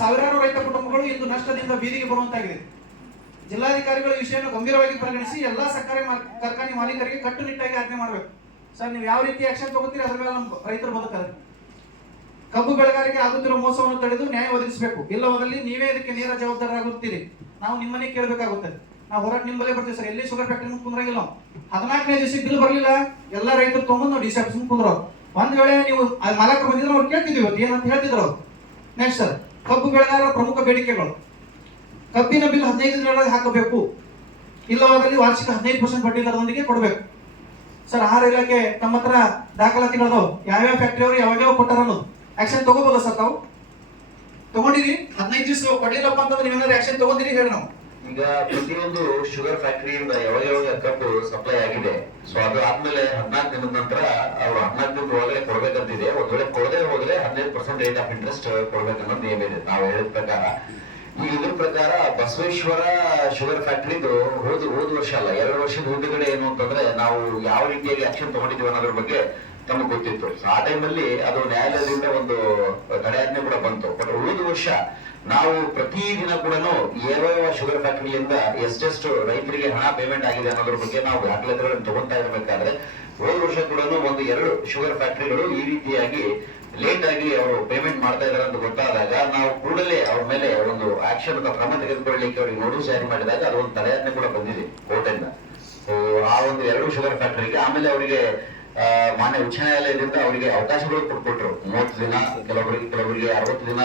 ಸಾವಿರಾರು ರೈತ ಕುಟುಂಬಗಳು ಇಂದು ನಷ್ಟದಿಂದ ಬೀದಿಗೆ ಬರುವಂತಾಗಿದೆ. ಜಿಲ್ಲಾಧಿಕಾರಿಗಳು ವಿಷಯವನ್ನು ಗಂಭೀರವಾಗಿ ಪರಿಗಣಿಸಿ ಎಲ್ಲಾ ಸರ್ಕಾರಿ ಕಾರ್ಖಾನೆ ಮಾಲೀಕರಿಗೆ ಕಟ್ಟುನಿಟ್ಟಾಗಿ ಆಜ್ಞೆ ಮಾಡಬೇಕು. ಸರ್, ನೀವು ಯಾವ ರೀತಿ ಆಕ್ಷನ್ ತಗೋತೀರಿ? ಅದರ ಮೇಲೆ ನಮ್ಮ ರೈತರು ಬದುಕ್ತಾರೆ. ಕಬ್ಬು ಬೆಳೆಗಾರರಿಗೆ ಆಗುತ್ತಿರುವ ಮೋಸವನ್ನು ತಡೆದು ನ್ಯಾಯ ಒದಗಿಸಬೇಕು. ಇಲ್ಲವಾದಲ್ಲಿ ನೀವೇ ಇದಕ್ಕೆ ನೇರ ಜವಾಬ್ದಾರರಾಗುತ್ತೀರಿ. ನಾವು ನಿಮ್ಮನ್ನೇ ಕೇಳಬೇಕಾಗುತ್ತದೆ ನಾವು ಹೊರಗೆ ನಿಮ್ಮಲ್ಲೇ ಬರ್ತೀವಿ ಸರ್. ಎಲ್ಲಿ ಶುಗರ್ ಫ್ಯಾಕ್ಟ್ರಿ ಕುಂದ್ರಾಗಿಲ್ಲ ಹದಿನಾಲ್ಕನೇ ದಿವಸ ಬಿಲ್ ಬರಲಿಲ್ಲ. ಎಲ್ಲ ರೈತರು ತೊಗೊಂಡು ಡಿಸೆಪ್ಸ್ ಕುಂದ್ರು. ಒಂದ್ ವೇಳೆ ನೀವು ಮಾಲಕರು ಬಂದಿದ್ರೆ ಅವ್ರು ಕೇಳ್ತಿದ್ವಿ ಇವತ್ತು. ಏನಂತ ಹೇಳ್ತಿದ್ರು ನೆಕ್ಸ್ಟ್ ಸರ್. ಕಬ್ಬು ಬೆಳೆಗಾರರ ಪ್ರಮುಖ ಬೇಡಿಕೆಗಳು. ಕಬ್ಬಿನ ಬಿಲ್ ಹದಿನೈದು ದಿನಗಳಲ್ಲಿ ಹಾಕಬೇಕು. ಇಲ್ಲವಾದಲ್ಲಿ ವಾರ್ಷಿಕ ಹದಿನೈದು ಪರ್ಸೆಂಟ್ ಬಡ್ಡಿ ದರದೊಂದಿಗೆ ಕೊಡಬೇಕು. ಸರ್, ಆಹಾರ ಇಲಾಖೆ ತಮ್ಮ ಹತ್ರ ದಾಖಲಾತಿಗಳದಾವ್ ಯಾವ್ಯಾವ ಫ್ಯಾಕ್ಟ್ರಿ ಅವರು ಯಾವಾಗ ಕೊಟ್ಟಾರ ಅನ್ನೋದು ಆಕ್ಷನ್ ತಗೋಬೋದ ಸರ್ ತಾವು? ತಗೊಂಡಿರಿ. ಹದಿನೈದು ದಿವಸ ಕೊಡಲಿಲ್ಲಪ್ಪ ಅಂತಂದ್ರೆ ನೀವೇನಾದ್ರು ಆಕ್ಷನ್ ತಗೊಂಡಿರಿ ಹೇಳಿ ನಾವು. ಈಗ ಪ್ರತಿಯೊಂದು ಶುಗರ್ ಫ್ಯಾಕ್ಟರಿಯಿಂದ ಯಾವಾಗ ಯಾವಾಗ ಕಬ್ಬು ಸಪ್ಲೈ ಆಗಿದೆ. ಸೊ ಅದು ಆದ್ಮೇಲೆ ಹದಿನಾಲ್ಕು ದಿನದ ನಂತರ ಅವ್ರು ಹದಿನಾಲ್ಕು ದಿನ ಒಳಗಡೆ ಕೊಡ್ಬೇಕಂತಿದೆ. ಒಂದ್ ವೇಳೆ ಪರ್ಸೆಂಟ್ ರೇಟ್ ಆಫ್ ಇಂಟ್ರೆಸ್ಟ್ ಕೊಡ್ಬೇಕನ್ನೋ ನಿಯಮ ಇದೆ. ನಾವು ಹೇಳಿದ ಪ್ರಕಾರ. ಈಗ ಇದ್ರ ಪ್ರಕಾರ ಬಸವೇಶ್ವರ ಶುಗರ್ ಫ್ಯಾಕ್ಟ್ರಿದು ಹೋದ ಹೋದ ವರ್ಷ ಅಲ್ಲ, ಎರಡು ವರ್ಷದ ಹಿಂದುಗಡೆ ಏನು ಅಂತಂದ್ರೆ ನಾವು ಯಾವ ರೀತಿಯಾಗಿ ಆಕ್ಷನ್ ತಗೊಂಡಿದ್ದೀವಿ ಅನ್ನೋದ್ರ ಬಗ್ಗೆ ತಮಗೆ ಗೊತ್ತಿತ್ತು. ಆ ಟೈಮಲ್ಲಿ ಅದು ನ್ಯಾಯಾಲಯದಿಂದ ಒಂದು ತಡೆಯಾಜ್ಞೆ ಕೂಡ ಬಂತು. ಬಟ್ ಉಳಿದ ವರ್ಷ ನಾವು ಪ್ರತಿದಿನ ಕೂಡ ಯಾವ ಶುಗರ್ ಫ್ಯಾಕ್ಟರಿಯಿಂದ ಎಷ್ಟೆಷ್ಟು ರೈತರಿಗೆ ಹಣ ಪೇಮೆಂಟ್ ಆಗಿದೆ ಅನ್ನೋದ್ರ ಬಗ್ಗೆ ನಾವು ದಾಖಲಾತಿಗಳನ್ನು ತಗೊಂತಾ ಇರಬೇಕಾದ್ರೆ ಹೋದ ವರ್ಷ ಕೂಡ ಒಂದು ಎರಡು ಶುಗರ್ ಫ್ಯಾಕ್ಟರಿಗಳು ಈ ರೀತಿಯಾಗಿ ಲೇಟ್ ಆಗಿ ಅವರು ಪೇಮೆಂಟ್ ಮಾಡ್ತಾ ಇದಾರೆ ಅಂತ ಗೊತ್ತಾದಾಗ ನಾವು ಕೂಡಲೇ ಅವ್ರ ಮೇಲೆ ಒಂದು ಆಕ್ಷನ್ ಕ್ರಮ ತೆಗೆದುಕೊಳ್ಳಲಿಕ್ಕೆ ಅವರಿಗೆ ನೋಟಿಸ್ ಜಾರಿ ಮಾಡಿದಾಗ ಅದು ಒಂದು ತಡೆಯಾಜ್ಞೆ ಕೂಡ ಬಂದಿದೆ ಕೋರ್ಟಿಂದ ಸೊ ಆ ಒಂದು ಎರಡು ಶುಗರ್ ಫ್ಯಾಕ್ಟರಿಗೆ ಆಮೇಲೆ ಅವರಿಗೆ ಮಾನ್ಯ ಉಚ್ಚ ನ್ಯಾಯಾಲಯದಿಂದ ಅವರಿಗೆ ಅವಕಾಶಗಳು ಕೊಟ್ಕೊಟ್ರು ಮೂವತ್ತು ದಿನ ಕೆಲವರಿಗೆ ಕೆಲವರಿಗೆ ಅರವತ್ತು ದಿನ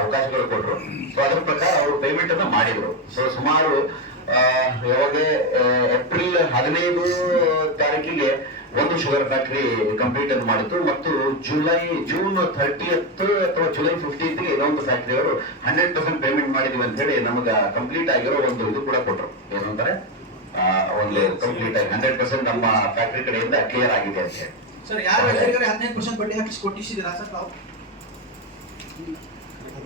ಅವಕಾಶಗಳು ಕೊಟ್ರು. ಸೊ ಅದ್ರ ಪ್ರಕಾರ ಅವರು ಪೇಮೆಂಟ್ ಅನ್ನ ಮಾಡಿದ್ರು. ಸೊ ಸುಮಾರು ಯಾವಾಗ ಏಪ್ರಿಲ್ ಹದಿನೈದು ತಾರೀಕಿಗೆ ಒಂದು ಶುಗರ್ ಫ್ಯಾಕ್ಟ್ರಿ ಕಂಪ್ಲೀಟ್ ಅನ್ನು ಮಾಡಿತ್ತು ಮತ್ತು ಜುಲೈ ಜೂನ್ ಥರ್ಟಿಯತ್ ಅಥವಾ ಜುಲೈ ಫಿಫ್ಟೀನ್ತ್ಗೆ ಒಂದು ಫ್ಯಾಕ್ಟರಿ ಅವರು ಹಂಡ್ರೆಡ್ ಪರ್ಸೆಂಟ್ ಪೇಮೆಂಟ್ ಮಾಡಿದೀವಿ ಅಂತ ಹೇಳಿ ನಮಗೆ ಕಂಪ್ಲೀಟ್ ಆಗಿರೋ ಒಂದು ಇದು ಕೂಡ ಕೊಟ್ಟರು ಏನಂತಾರೆ ಒಂದು ಕಂಪ್ಲೀಟ್ ಆಗಿ ಹಂಡ್ರೆಡ್ ಪರ್ಸೆಂಟ್ ನಮ್ಮ ಫ್ಯಾಕ್ಟರಿ ಕಡೆಯಿಂದ ಕ್ಲಿಯರ್ ಆಗಿದೆ ಅಂತ ಹೇಳಿ. ಸರ್ ಯಾರು ರೈತರಿಗೆ ಹದಿನೈದು ಪರ್ಸೆಂಟ್ ಬಡ್ಡಿ ಹಾಕಿಸಿ ಕೊಟ್ಟಿಸಿದಿರಾ ಸರ್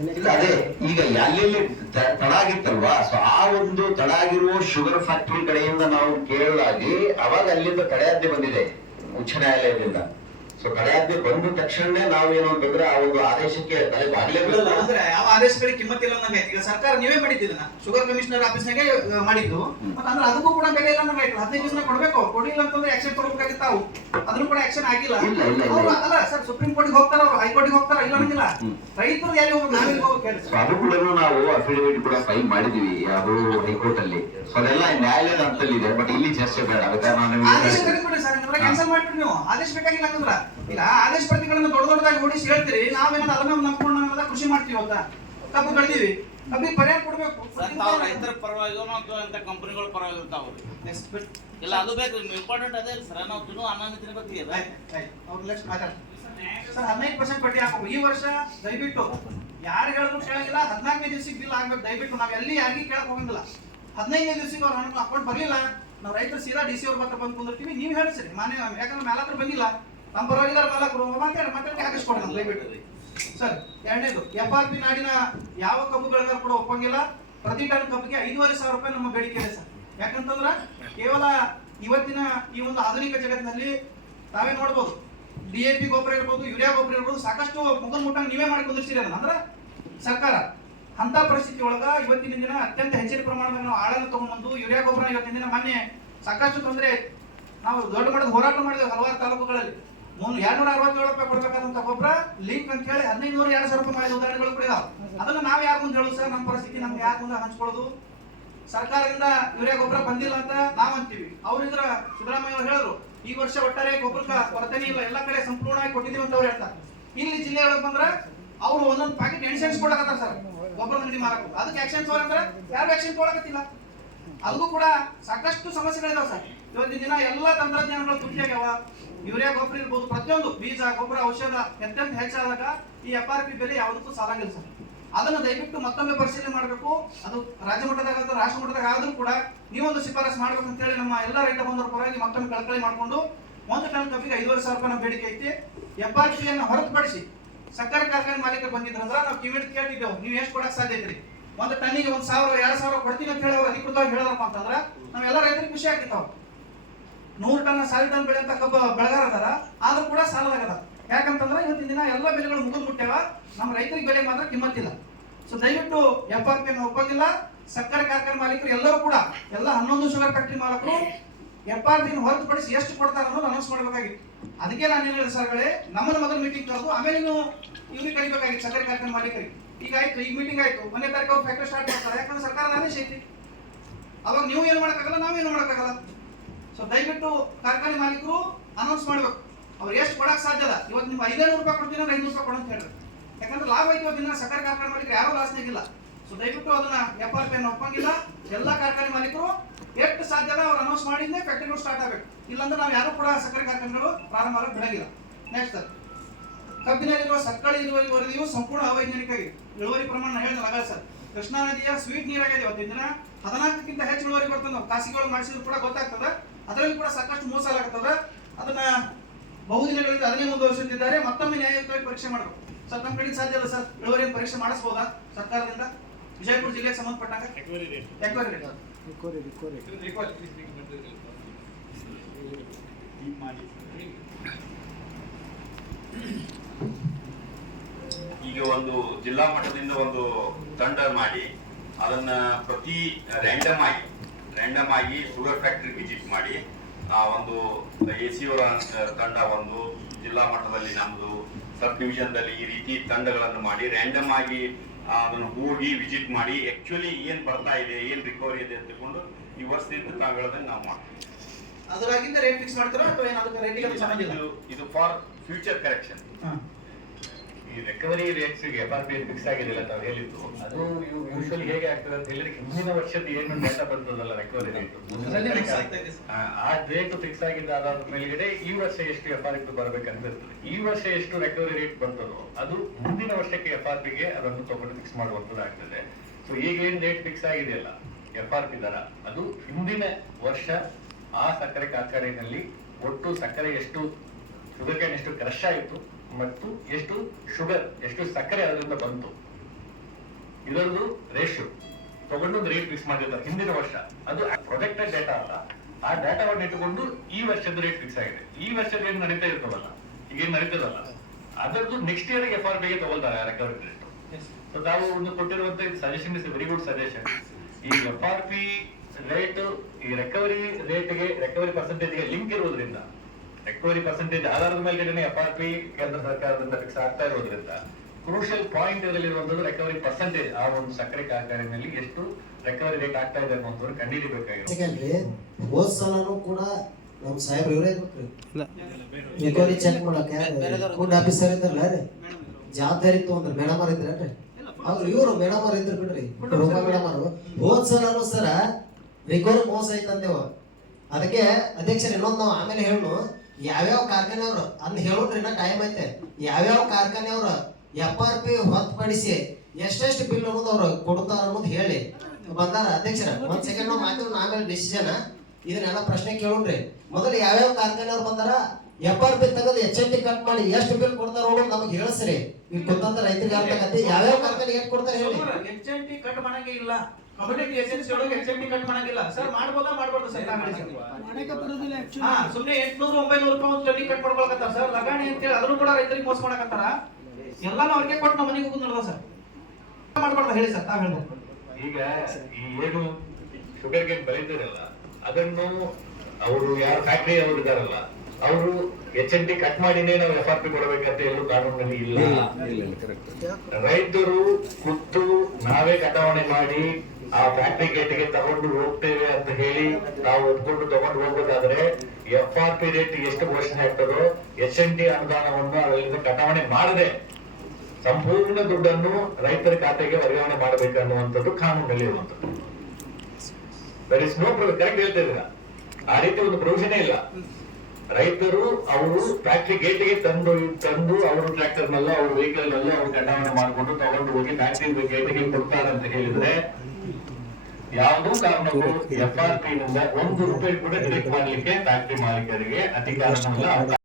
ಇಲ್ಲ, ಅದೇ ಈಗ ಎಲ್ಲೆಲ್ಲಿ ತ- ತಡ ಆಗಿತ್ತಲ್ವಾ? ಸೊ ಆ ಒಂದು ತಡ ಆಗಿರುವ ಶುಗರ್ ಫ್ಯಾಕ್ಟರಿ ಕಡೆಯಿಂದ ನಾವು ಕೇಳಲಾಗಿ ಅವಾಗ ಅಲ್ಲಿಂದ ತಡೆಯಾಜ್ಞೆ ಬಂದಿದೆ ಉಚ್ಚ ನ್ಯಾಯಾಲಯದಿಂದ. ಸೊ ತಡೆಯಾಜ್ಞೆ ಬಂದ ತಕ್ಷಣ ನಾವು ಏನು ಅಂತಂದ್ರೆ ಆ ಒಂದು ಆದೇಶಕ್ಕೆ ತಲೆ ಬಾಗ್ಲೇಬೇಕು ಅಂದ್ರೆ ಯಾವ ಆದೇಶಗಳಿಗೆ ಕಿಮ್ಮತ್ ಇಲ್ಲ ಆಯ್ತು. ಈಗ ಸರ್ಕಾರ ನೀವೇ ಮಾಡಿದ್ದೀನ ಶುಗರ್ ಕಮಿಷನರ್ ಆಫೀಸ್ ನಾಗೆ ಮಾಡಿದ್ದು. ಮತ್ತೆ ಅಂದ್ರೆ ಅದಕ್ಕೂ ಕೂಡ ಬೆಲೆ ಇಲ್ಲ ಆಯ್ತು. ಹದಿನೈದು ದಿವಸ ಕೊಡಬೇಕು. ಕೊಡಿಲ್ಲ ಅಂತಂದ್ರೆ ಆಕ್ಷನ್ ತಗೋಬೇಕಾಗಿತ್ತು ತಾವು. ಅದ್ರೂ ಕೂಡ ಆಕ್ಷನ್ ಆಗಿಲ್ಲ. ಅಲ್ಲ ಸರ್ ಸುಪ್ರೀಂ ಕೋರ್ಟ್ಗೆ ಹೋಗ್ತಾರ ಅವ್ರು ಹೈಕೋರ್ಟ್ಗೆ ಹೋಗ್ತಾರ ಇಲ್ಲ ಅನ್ನಂಗಿಲ್ಲ. ರೈತರು ಯಾರು ನಾವು ನಾವೇ ಹೋಗ್ಬೇಕು. ಅದು ಕೂಡ ನಾವು ಅಫಿಡವಿಟ್ ಕೂಡ ಫೈಲ್ ಮಾಡಿದೀವಿ ಅದು ಹೈಕೋರ್ಟ್ ಅಲ್ಲಿ. ಸೊ ಅದೆಲ್ಲ ನ್ಯಾಯಾಲಯದ ಹಂತದಲ್ಲಿದೆ ಬಟ್ ಇಲ್ಲಿ ಚರ್ಚೆ ಬೇಡ. ಅದಕ್ಕೆ ನಾನು ಆದೇಶ ತೆಗೆದ್ಬಿಡಿ ಸರ್ ಕ್ಯಾನ್ಸಲ್ ಮಾಡ್ಬಿಡಿ ನೀವು. ಆದೇಶ ಬೇಕಾಗಿಲ್ಲ ಅಂತಂದ್ರ. ಈಗ ಆದೇಶ ಪ್ರತಿಗಳನ್ನ ದೊಡ್ಡ ದೊಡ್ಡದಾಗಿ ಓಡಿಸಿ ಹೇಳ್ತೀರಿ ನಾವೇನಾದ್ರು ಅದನ್ನ ನಂಬ್ಕೊಂಡು ನಾವೆಲ್ಲ ಕೃಷಿ ಮಾಡ್ತೀವಿ ಅಂತ. ತಪ್ಪು ಕಳ್ದೀವಿ ಅದಕ್ಕೆ ಪರಿಹಾರ ಕೊಡ್ಬೇಕು. ತಾವು ರೈತರ ಪರವಾಗಿ ಅಂತ ಕಂಪನಿಗಳ ಪರವಾಗಿ ಇರ್ತಾವ. ಇಲ್ಲ ಅದು ಬೇಕು ಇಂಪಾರ್ಟೆಂಟ್ ಅದೇ ಸರ್. ನಾವು ತಿನ್ನು ಆಯ್ತು, ಆಯ್ತು. ಅವ್ರು next ಸರ್ ಹದಿನೈದು ಪರ್ಸೆಂಟ್ ಬಡ್ಡಿ ಹಾಕಬೇಕು. ಈ ವರ್ಷ ದಯವಿಟ್ಟು ಯಾರು ಹೇಳಿದ್ರು ಕೇಳಂಗಿಲ್ಲ. ಹದಿನಾಲ್ಕನೇ ದಿವಸಕ್ಕೆ ಬಿಲ್ ಆಗ್ಬೇಕು. ದಯವಿಟ್ಟು ನಾವು ಎಲ್ಲಿ ಯಾರಿಗೂ ಕೇಳಕ್ ಹೋಗಂಗಿಲ್ಲ. ಹದಿನೈದನೇ ದಿವಸಕ್ಕೆ ಅವ್ರ ಅಕೌಂಟ್ ಬರಲಿಲ್ಲ. ನಾವು ರೈತರು ಸೀದಾ ಡಿ ಸಿ ಅವ್ರ ಹತ್ರ ಬಂದು ಕುಂದಿರ್ತೀವಿ. ನೀವು ಹೇಳಿಸ್ರಿ. ಮಾನ್ಯ ಯಾಕಂದ್ರೆ ಮೇಲಾದ್ರೂ ಬಂದಿಲ್ಲ. ನಮ್ಮ ಪರವಾಗಿದ್ದಾರೆ ಮಾಲಕರು ಮಾತಾಡಿ ಮಾತಾಡಿ ಹಾಕಿಸ್ಕೊಡಿ ನಾವು ದಯವಿಟ್ಟು ಸರ್, ಎರಡನೇದು ಎಫ್ ಆರ್ ಪಿ ನಾಡಿನ ಯಾವ ಕಬ್ಬು ಬೆಳೆಗಾರ ಕೂಡ ಒಪ್ಪಂಗಿಲ್ಲ. ಪ್ರತಿ ಟನ್ ಕಬ್ಬಿಗೆ ಐದೂವರೆ ಸಾವಿರ ರೂಪಾಯಿ ನಮ್ಮ ಬೇಡಿಕೆ ಇದೆ ಸರ್. ಯಾಕಂತಂದ್ರೆ ಕೇವಲ ಇವತ್ತಿನ ಈ ಒಂದು ಆಧುನಿಕ ಜಗತ್ತಿನಲ್ಲಿ ತಾವೇ ನೋಡ್ಬೋದು. ಡಿ ಎ ಪಿ ಗೊಬ್ಬರ ಇರ್ಬೋದು, ಯೂರಿಯಾ ಗೊಬ್ಬರ ಇರ್ಬೋದು, ಸಾಕಷ್ಟು ಮುಗನ್ ಮುಟ್ಟ ನೀವೇ ಮಾಡಿ ಕುಂದಿರ್ತೀರಿ ಅದನ್ನ. ಅಂದ್ರೆ ಸರ್ಕಾರ ಅಂತ ಪರಿಸ್ಥಿತಿ ಒಳಗ ಇವತ್ತಿನ ದಿನ ಅತ್ಯಂತ ಹೆಚ್ಚಿನ ಪ್ರಮಾಣದಲ್ಲಿ ನಾವು ಆಳನ್ನು ತಗೊಂಡ್ಬಂದು ಯೂರಿಯಾ ಗೊಬ್ಬರ ಇವತ್ತಿನ ದಿನ ಮೊನ್ನೆ ಸಾಕಷ್ಟು ತೊಂದರೆ, ನಾವು ದೊಡ್ಡ ಮಟ್ಟದ ಹೋರಾಟ ಮಾಡಿದ್ದೇವೆ ಹಲವಾರು ತಾಲೂಕುಗಳಲ್ಲಿ. ಮೂರು ಎರಡ್ನೂರ ಅರವತ್ತೇಳು ರೂಪಾಯಿ ಕೊಡ್ಬೇಕಾದಂತ ಗೊಬ್ಬರ ಲಿಂಕ್ ಅಂತ ಹೇಳಿ ಹದಿನೈದು ನೂರ ಎರಡು ಸಾವಿರ ರೂಪಾಯಿ ಮಾಡಿದ ಉದಾಹರಣೆಗಳು ಕೂಡ ಅದನ್ನ ನಾವು ಯಾರು ಮುಂದೆ ಹೇಳುದು ಸರ್? ನಮ್ಮ ಪರಿಸ್ಥಿತಿ, ನಮ್ಗೆ ಯಾರು ಮುಂದೆ ಹಂಚ್ಕೊಳ್ಳೋದು? ಸರ್ಕಾರದಿಂದ ಯೂರಿಯಾ ಗೊಬ್ಬರ ಬಂದಿಲ್ಲ ಅಂತ ನಾವು ಅಂತೀವಿ. ಅವ್ರಿದ್ರ ಸಿದ್ದರಾಮಯ್ಯ ಅವರು ಹೇಳಿದ್ರು, ಈ ವರ್ಷ ಒಟ್ಟಾರೆ ಗೊಬ್ಬರಕ್ಕೆ ಕೊರತೆನೇ ಇಲ್ಲ, ಎಲ್ಲ ಕಡೆ ಸಂಪೂರ್ಣವಾಗಿ ಕೊಟ್ಟಿದ್ದೀವಿ ಅಂತ ಅವ್ರು ಹೇಳ್ತಾರೆ. ಇಲ್ಲಿ ಜಿಲ್ಲೆ ಒಳಗೆ ಬಂದ್ರೆ ಅವ್ರು ಒಂದೊಂದು ಪ್ಯಾಕೆಟ್ ಎಣಿಸೆನ್ಸ್ ಕೊಡಕತ್ತಾರ ಸರ್. ಗೊಬ್ಬರ ಅಂಗಡಿ ಮಾರಕ್ಕೆ ಅದಕ್ಕೆ ಆಕ್ಷನ್ ತಗೊಳಂದ್ರೆ ಯಾರು ಆಕ್ಷನ್ ತಗೊಳಕತ್ತಿಲ್ಲ ಅದಕ್ಕೂ ಕೂಡ ಸಾಕಷ್ಟು ಸಮಸ್ಯೆಗಳಿದಾವೆ ಸರ್. ಇವತ್ತಿನ ದಿನ ಎಲ್ಲ ತಂತ್ರಜ್ಞಾನಗಳು ತುಟ್ಟಿ ಆಗ್ಯಾವ ಯೂರಿಯಾ ಗೊಬ್ಬರ ಇರ್ಬೋದು, ಪ್ರತಿಯೊಂದು ಬೀಜ, ಗೊಬ್ಬರ, ಔಷಧ ಅತ್ಯಂತ ಹೆಚ್ಚಾದಾಗ ಈ ಎಫ್ ಆರ್ ಪಿ ಬೆಲೆ ಯಾವುದಕ್ಕೂ ಸಾಲಾಗಿಲ್ಲ ಸರ್. ಅದನ್ನು ದಯವಿಟ್ಟು ಮತ್ತೊಮ್ಮೆ ಪರಿಶೀಲನೆ ಮಾಡಬೇಕು. ಅದು ರಾಜ್ಯ ಮಟ್ಟದಾಗ ರಾಷ್ಟ್ರ ಮಟ್ಟದಾಗ ಆದರೂ ಕೂಡ ನೀವೊಂದು ಶಿಫಾರಸು ಮಾಡಬೇಕು ಅಂತ ಹೇಳಿ ನಮ್ಮ ಎಲ್ಲ ರೈತ ಬಂಧುರ ಪರವಾಗಿ ಮತ್ತೊಮ್ಮೆ ಕಳಕಳಿ ಮಾಡಿಕೊಂಡು ಒಂದು ಟನ್ ಕಬ್ಬಿಗೆ ಐದುವರೆ ಸಾವಿರ ರೂಪಾಯಿ ನಮ್ಮ ಬೇಡಿಕೆ ಐತಿ. ಎಫ್ ಆರ್ ಪಿಯನ್ನು ಹೊರತುಪಡಿಸಿ ಸಕ್ಕರೆ ಕಾರ್ಖಾನೆ ಮಾಲೀಕರು ಅಂದ್ರೆ ನಾವು ಕಿವಿಡ್ ಕೇಳಿದ್ದೇವೆ ನೀವು ಎಷ್ಟು ಕೊಡಕ್ಕೆ ಸಾಧ್ಯ ಐತ್ರಿ? ಒಂದು ಟನ್ನಿಗೆ ಒಂದು ಸಾವಿರ, ಎರಡು ಸಾವಿರ ಕೊಡ್ತೀನಿ ಅಂತ ಹೇಳಿ ಅಧಿಕೃತವಾಗಿ ಹೇಳಿದ್ರಪ್ಪ ಅಂತಂದ್ರೆ ನಾವೆಲ್ಲ ರೈತರಿಗೆ ಖುಷಿ ಆಗ್ತಿತ್ತಾವ ನೂರು ಟನ್ ಸಾವಿರ ಟನ್ ಬೆಳೆ ಅಂತ ಕಬ್ಬ ಬೆಳೆಗಾರ ಅದಾರ, ಆದ್ರೂ ಕೂಡ ಸಾಲದಾಗದ ಯಾಕಂತಂದ್ರೆ ಇವತ್ತಿನ ದಿನ ಎಲ್ಲ ಬೆಲೆಗಳು ಮುಗಿದು ಮುಟ್ಟ್ಯಾವ ನಮ್ಮ ರೈತರಿಗೆ ಬೆಲೆ ಮಾತ್ರ ಕಿಮ್ಮತ್ತಿಲ್ಲ. ಸೊ ದಯವಿಟ್ಟು ಎಫ್ ಆರ್ ಪಿ ಅನ್ನು ಒಪ್ಪಂಗಿಲ್ಲ ಸಕ್ಕರೆ ಕಾರ್ಖಾನೆ ಮಾಲೀಕರು ಎಲ್ಲರೂ ಕೂಡ, ಎಲ್ಲ ಹನ್ನೊಂದು ಶುಗರ್ ಫ್ಯಾಕ್ಟ್ರಿ ಮಾಲಕರು ಎಫ್ ಆರ್ ಪಿ ಹೊರತುಪಡಿಸಿ ಎಷ್ಟು ಕೊಡ್ತಾರೆ ಅನ್ನೋದು ಅನೌನ್ಸ್ ಮಾಡಬೇಕಾಗಿತ್ತು. ಅದಕ್ಕೆ ನಾನು ಏನು ಸರ್ಗಳೇ ನಮ್ಮನ್ನ ಮೊದಲು ಮೀಟಿಂಗ್ ಕರೆದು ಆಮೇಲೆ ನೀವು ಇವ್ರಿಗೆ ಕಳಿಬೇಕಾಗಿತ್ತು ಸಕ್ಕರೆ ಕಾರ್ಖಾನೆ ಮಾಲೀಕರಿಗೆ. ಈಗ ಆಯ್ತು, ಈಗ ಮೀಟಿಂಗ್ ಆಯ್ತು ಮನೆ ತಾರೀಕು ಅವ್ರು ಫ್ಯಾಕ್ಟರಿ ಸ್ಟಾರ್ಟ್ ಮಾಡ್ತಾರೆ. ಯಾಕಂದ್ರೆ ಸರ್ಕಾರ ನಾನೇ ಐತಿ. ಅವಾಗ ನೀವು ಏನು ಮಾಡೋಕ್ಕಾಗಲ್ಲ, ನಾವೇನು ಮಾಡೋಕ್ಕಾಗಲ್ಲ. ಸೊ ದಯವಿಟ್ಟು ಕಾರ್ಖಾನೆ ಮಾಲೀಕರು ಅನೌನ್ಸ್ ಮಾಡ್ಬೇಕು. ಅವ್ರು ಎಷ್ಟು ಕೊಡಕ್ ಸಾಧ್ಯ ಇವತ್ತು ನಿಮ್ಗೆ ಐನೂರು ರೂಪಾಯಿ ಕೊಡ್ತೀನಿ ಅಂದ್ರೆ ಐನೂರು ರೂಪಾಯಿ ಕೊಡು ಅಂತ ಹೇಳ್ರಿ. ಯಾಕಂದ್ರೆ ಲಾಭ ಐತಿ ಇವತ್ತಿನ ಸಕ್ಕರೆ ಕಾರ್ಖಾನೆ ಮಾಲೀಕರು ಯಾರು ಲಾಸ್ನಾಗಿಲ್ಲ ಸೊ ದಯವಿಟ್ಟು ಅದನ್ನ ಎಫ್ ಆರ್ ಪಿ ಒಪ್ಪಂಗಿಲ್ಲ. ಎಲ್ಲ ಕಾರ್ಖಾನೆ ಮಾಲೀಕರು ಎಷ್ಟು ಸಾಧ್ಯ ಅದ ಅವ್ರು ಅನೌನ್ಸ್ ಮಾಡಿದ್ದೆ ಫ್ಯಾಕ್ಟರಿಗಳು ಸ್ಟಾರ್ಟ್ ಆಗಬೇಕು. ಇಲ್ಲಾಂದ್ರೆ ನಾವು ಯಾರು ಕೂಡ ಸಕ್ಕರೆ ಕಾರ್ಖಾನೆಗಳು ಪ್ರಾರಂಭ ಆಗಕ್ಕೆ ಬಿಡಂಗಿಲ್ಲ. ನೆಕ್ಸ್ಟ್ ಸರ್ ಕಬ್ಬಿನಲ್ಲಿರುವ ಸಕ್ಕರೆ ಇಳುವರಿ ವರದಿಯು ಸಂಪೂರ್ಣ ಅವೈಜ್ಞಾನಿಕ ಆಗಿದೆ ಇಳುವರಿ ಪ್ರಮಾಣ ಹೇಳಿದ ಸರ್ ಕೃಷ್ಣಾ ನದಿಯ ಸ್ವೀಟ್ ನೀರಾಗಿದೆ ಇವತ್ತಿನ ದಿನ. ಹದಿನಾಲ್ಕಕ್ಕಿಂತ ಹೆಚ್ಚು ಇಳುವರಿ ಬರ್ತದೆ. ನಾವು ಖಾಸಿಗಳು ಮಾಡಿಸಿದ್ರು ಕೂಡ ಗೊತ್ತಾಗ್ತದೆ. ಅದರಲ್ಲಿ ಕೂಡ ಸಾಕಷ್ಟು ಮೋಸ ಆಗತ್ತದ ಅದನ್ನ ಬಹುದಿನಗಳಿಂದ ಅದನ್ನೇ ಮುಂದುವರಿಸುತ್ತಿದ್ದಾರೆ. ಮತ್ತೊಮ್ಮೆ ನ್ಯಾಯಯುತವಾಗಿ ಪರೀಕ್ಷೆ ಮಾಡಬೇಕು. ಸರ್ ನಮ್ಮ ಕಡೆ ಸಾಧ್ಯ ಇಲ್ಲ ಸರ್. ಇಳುವರಿ ಪರೀಕ್ಷೆ ಮಾಡಿಸಬಹುದಾ ಸರ್ಕಾರದಿಂದ? ವಿಜಯಪುರ ಜಿಲ್ಲೆಗೆ ಸಂಬಂಧಪಟ್ಟಾಗ? ಈಗ ಒಂದು ಜಿಲ್ಲಾ ಮಟ್ಟದಿಂದ ಒಂದು ತಂಡ ಮಾಡಿ ಅದನ್ನ ಪ್ರತಿ ರ್ಯಾಂಡಮ್ ಆಗಿ ರ್ಯಾಂಡಮ್ ಆಗಿ ಶುಗರ್ ಫ್ಯಾಕ್ಟ್ರಿ ವಿಸಿಟ್ ಮಾಡಿ ಆ ಒಂದು ಎ ಸಿ ಅವರ ತಂಡ ಒಂದು ಜಿಲ್ಲಾ ಮಟ್ಟದಲ್ಲಿ ನಮ್ಮದು ಸಬ್ ಡಿವಿಷನ್ ದಲ್ಲಿ ಈ ರೀತಿ ತಂಡಗಳನ್ನು ಮಾಡಿ ರ್ಯಾಂಡಮ್ ಆಗಿ ಅದನ್ನು ಹೋಗಿ ವಿಸಿಟ್ ಮಾಡಿ ಆ್ಯಕ್ಚುಲಿ ಏನು ಬರ್ತಾ ಇದೆ ಏನು ರಿಕವರಿ ಇದೆ ಅಂತ ತಿಳ್ಕೊಂಡು ಈ ವರ್ಷದಿಂದ ತಾವು ಹೇಳ್ದಂಗೆ ನಾವು ಮಾಡ್ತೀವಿ. ಅದರಾಗಿಂದ ರೇಟ್ ಫಿಕ್ಸ್ ಮಾಡ್ತಾರಾ ಅಥವಾ ಏನಾದರೂ ರೇಟಿಗೆ ಸಂಬಂಧ ಇದು ಫಾರ್ ಫ್ಯೂಚರ್ ಕರೆಕ್ಷನ್ ಈ recovery rates F R P fix ಆಗಿರಲಿಲ್ಲ ತಾವು ಹೇಳಿದ್ದು. ಅದು ಯೂಶ್ವಲಿ ಹೇಗೆ ಆಗ್ತದೆ ಅಂತ ಹೇಳಿದ್ರೆ ಹಿಂದಿನ ವರ್ಷದ ಏನು ಡೇಟಾ ಬರ್ತದಲ್ಲ ರಿಕವರಿ ರೇಟ್ ಆ ಡೇಟ್ ಫಿಕ್ಸ್ ಆಗಿದ್ದ ಅದಾದ ಮೇಲ್ಗಡೆ ಈ ವರ್ಷ ಎಷ್ಟು ಎಫ್ ಆರ್ ಪಿ ಬರ್ಬೇಕಂತ ಇರ್ತದೆ ಈ ವರ್ಷ ಎಷ್ಟು ರಿಕವರಿ ರೇಟ್ ಬರ್ತದೋ ಅದು ಮುಂದಿನ ವರ್ಷಕ್ಕೆ ಎಫ್ ಆರ್ ಪಿಗೆ ಅದನ್ನು ತಗೊಂಡು ಫಿಕ್ಸ್ ಮಾಡುವಂತದ್ದಾಗ್ತದೆ ಸೊ ಈಗ ಏನ್ ರೇಟ್ ಫಿಕ್ಸ್ ಆಗಿದೆಯಲ್ಲ? ಎಫ್ ಆರ್ ಪಿ ದರ. ಅದು ಹಿಂದಿನ ವರ್ಷ ಆ ಸಕ್ಕರೆ ಕಾರ್ಖಾನೆಯಲ್ಲಿ ಒಟ್ಟು ಸಕ್ಕರೆ ಎಷ್ಟು ಶುಗರ್ ಕ್ಯಾನ್ ಎಷ್ಟು ಕ್ರಶ್ ಆಯಿತು ಮತ್ತು ಎಷ್ಟು ಶುಗರ್ ಎಷ್ಟು ಸಕ್ಕರೆ ಅದರಿಂದ ಬಂತು. ಇದೊಂದು ರೇಷಿಯೋ. ತಗೊಂಡು ಒಂದು ರೇಟ್ ಫಿಕ್ಸ್ ಮಾಡಿದ್ದಾರೆ ಹಿಂದಿನ ವರ್ಷ. ಅದು ಪ್ರೊಜೆಕ್ಟೆಡ್ ಡೇಟಾ ಅಲ್ಲ. ಆ ಡೇಟಾವನ್ನು ಇಟ್ಟುಕೊಂಡು ಈ ವರ್ಷದ ರೇಟ್ ಫಿಕ್ಸ್ ಆಗಿದೆ. ಈ ವರ್ಷದ ಏನು ನಡೀತಾ ಇರ್ತದಲ್ಲ. ಈಗ ಏನ್ ನಡೀತದಲ್ಲ. ಅದರದ್ದು ನೆಕ್ಸ್ಟ್ ಇಯರ್ ಎಫ್ ಆರ್ ಪಿಗೆ ತಗೊಳ್ತಾರೆ ರೆಕವರಿ ರೇಟ್ ಸೊ ತಾವು ಒಂದು ಕೊಟ್ಟಿರುವಂತ suggestion is very good suggestion ಈ ಎಫ್ ಆರ್ ಪಿ ರೇಟ್ ಈ ರೆಕವರಿ ರೇಟ್ಗೆ ರೆಕವರಿ ಪರ್ಸೆಂಟೇಜ್ಗೆ ಲಿಂಕ್ ಇರುವುದರಿಂದ ರಿಕವರಿ ಪರ್ಸೆಂಟೇಜ್ ಆಧಾರದ ಮೇಲೆ ಎಫ್ ಆರ್ ಪಿ ಕೇಂದ್ರ ಸರ್ಕಾರದಿಂದ ಫಿಕ್ಸ್ ಆಗ್ತಾ ಇರೋದ್ರಿಂದ ಕ್ರೂಷಿಯಲ್ ಪಾಯಿಂಟ್ ಇದರಲ್ಲಿರುವಂತದ್ದು ರೆಕವರಿ ಪರ್ಸೆಂಟೇಜ್ ಆ ಒಂದು ಸಕ್ಕರೆ ಕಾರ್ಖಾನೆಯಲ್ಲಿ ಎಷ್ಟು ರೆಕವರಿ ರೇಟ್ ಆಗ್ತಾ ಇದೆ ಅನ್ನೋದನ್ನು ಕಂಡಿಡಿಬೇಕಾಗಿದೆ ಹೋದ್ ಸಲನು ಕೂಡ ನಮ್ ಸಾಹೇಬ್ರ ಇವರೇ ಇರ್ಬೇಕ್ರಿ ರಿಕವರಿ ಚೆಕ್ ಮಾಡಕ್ಕೆ ಫುಡ್ ಆಫೀಸರ್ ಇದ್ರಲ್ಲ ರೀ ಜವಾಬ್ದಾರಿ ತಗೊಂಡ್ರಿ ಮೇಡಮ್ ಅವ್ರ ಇದ್ರ ಅವ್ರು ಇವ್ರು ಮೇಡಮ್ ಅವ್ರ ಇದ್ರು ಬಿಡ್ರಿ. ರೂಪಾ ಮೇಡಮ್ ಅವರು. ಹೋದ್ ಸಲನು ಸರ ರಿಕವರಿ ಮೋಸ ಐತಂದೇವ ಅದಕ್ಕೆ ಅಧ್ಯಕ್ಷರ ಇನ್ನೊಂದ್ ನಾವು ಆಮೇಲೆ ಹೇಳು ಯಾವ್ಯಾವ ಕಾರ್ಖಾನೆಯವರು? ಅಂದ್ ಹೇಳೋಣ್ರಿ ನಾ ಟೈಮ್ ಐತೆ. ಯಾವ್ಯಾವ ಕಾರ್ಖಾನೆಯವರು ಎಫ್ ಆರ್ ಪಿ ಹೊರತುಪಡಿಸಿ ಎಷ್ಟೆಷ್ಟು ಬಿಲ್ ಅನ್ನೋದು ಅವ್ರು ಕೊಡ್ತಾರ ಅನ್ನೋದು ಹೇಳಿ. ಬಂದಾರ ಅಧ್ಯಕ್ಷರ. ಒಂದ್ ಸೆಕೆಂಡ್ ನಾವು ಮಾತಾಡೋಣ, ಆಮೇಲೆ ಡಿಸಿಷನ್ ಇದನ್ನೆಲ್ಲ ಪ್ರಶ್ನೆ ಕೇಳೋಣ್ರಿ. ಮೊದಲು ಯಾವ್ಯಾವ ಕಾರ್ಖಾನೆಯವ್ರು ಬಂದಾರ? ಎಫ್ ಆರ್ ಪಿ ತೆಗೆದು ಎಚ್ ಎನ್ ಟಿ ಕಟ್ ಮಾಡಿ ಎಷ್ಟು ಬಿಲ್ ಕೊಡ್ತಾರ ಅನ್ನೋದು ನಮಗೆ ಹೇಳಸ್ರಿ. ಈಗ ಗೊತ್ತಂತ ರೈತರಿಗೆ ಆಗತ್ತೆ. ಯಾವ್ಯಾವ ಕಾರ್ಖಾನೆ ಎಷ್ಟು ಕೊಡ್ತಾರೆ ಹೇಳಿ. ಎಚ್ ಎನ್ ಟಿ ಕಟ್ ಮಾಡಂಗೆ ಇಲ್ಲ. ಕಮ್ಯುನಿಟಿ ಎಸೆನ್ಸಿ ಒಳಗೆ ಎಚ್ ಟಿ ಕಟ್ ಮಾಡಂಗಿಲ್ಲ. ಸರ್ ಮಾಡ್ಬೋದಾ? ಮಾಡ್ಬಾರ್ದು ಸರ್ ಹೇಳಿ ಸರ್. ಹಾ ಸುಮ್ಮನೆ ಎಂಟ್ನೂರು ಒಂಬೈನೂರು ರೂಪಾಯಿ ಒಂದು ಕಟ್ ಮಾಡ್ಕೊಳಕತ್ತಾರ ಸರ್ ಲಗಾಣಿ ಅಂತೇಳಿ ಅದನ್ನು ಕೂಡ ರೈತರಿಗೆ ಮೋಸ ಮಾಡಕತ್ತಾರ ಎಲ್ಲಾನು ಅವ್ರಿಗೆ ಕೊಟ್ಟು ನಮ್ಮ ಮನೆಗೆ ಹೋಗುದು ನೋಡ್ದ ಸರ್ ಮಾಡ್ಬಾರ್ದು ಹೇಳಿ ಸರ್ ತಾವ್ ಹೇಳ್ಬೇಕು ಈಗ ಈ ಏನು ಶುಗರ್ ಗೇನ್ ಬೆಳೀತಿರಲ್ಲ ಅದನ್ನು ಅವರು ಯಾರು ಫ್ಯಾಕ್ಟರಿ ಅವರು ಇದಾರಲ್ಲ ಅವರು ಎಚ್ ಎನ್ ಟಿ ಕಟ್ ಮಾಡಿನೇ ನಾವು ಎಫ್ ಆರ್ ಪಿ ಕೊಡಬೇಕಂತ ಎಲ್ಲೂ ಕಾನೂನಲ್ಲಿ ಇಲ್ಲ. ರೈತರು ಕುತ್ತು ನಾವೇ ಕಟಾವಣೆ ಮಾಡಿ ಆ ಫ್ಯಾಕ್ಟ್ರಿ ಗೇಟ್ಗೆ ತಗೊಂಡು ಹೋಗ್ತೇವೆ ಅಂತ ಹೇಳಿ ನಾವು ಒಪ್ಕೊಂಡು ತಗೊಂಡು ಹೋಗ್ಬೇಕಾದ್ರೆ ಎಫ್ ಆರ್ ಪಿ ರೇಟ್ ಎಷ್ಟು ಘೋಷಣೆ ಆಗ್ತದೋ ಎಸ್ ಎನ್ ಟಿ ಅನುದಾನವನ್ನು ಅದರಿಂದ ಕಟಾವಣೆ ಮಾಡದೆ ಸಂಪೂರ್ಣ ದುಡ್ಡನ್ನು ರೈತರ ಖಾತೆಗೆ ವರ್ಗಾವಣೆ ಮಾಡಬೇಕು ಅನ್ನುವಂಥದ್ದು ಕಾನೂನಲ್ಲಿ ಇರುವಂಥದ್ದು. ದರ್ ಇಸ್ ನೋ ಕರೆಕ್ಟ್ ಹೇಳ್ತಾ ಇದ್ದೀರಾ? ಆ ರೀತಿ ಒಂದು ಪ್ರೊವಿಷನೇ ಇಲ್ಲ. ರೈತರು ಅವರು ಫ್ಯಾಕ್ಟರಿ ಗೇಟ್ಗೆ ತಂದು ತಂದು ಅವರು ಟ್ರ್ಯಾಕ್ಟರ್ ನಲ್ಲ ಅವ್ರ ವೆಹಿಕಲ್ ಅವ್ರು ಅವರು ಕಟಾವಣೆ ಮಾಡಿಕೊಂಡು ತಗೊಂಡು ಹೋಗಿ ಫ್ಯಾಕ್ಟರಿ ಗೇಟ್ಗೆ ಕೊಡ್ತಾರೆ ಅಂತ ಹೇಳಿದ್ರೆ ಯಾವುದೋ ಕಾರಣಕ್ಕೂ ಎಫ್ ಆರ್ ಪಿ ನಿಂದ ಒಂದು ರೂಪಾಯಿ ಕೂಡ ಡಿಡೆಕ್ಟ್ ಮಾಡಲಿಕ್ಕೆ ಫ್ಯಾಕ್ಟರಿ ಮಾಲೀಕರಿಗೆ ಅಧಿಕಾರವಿಲ್ಲ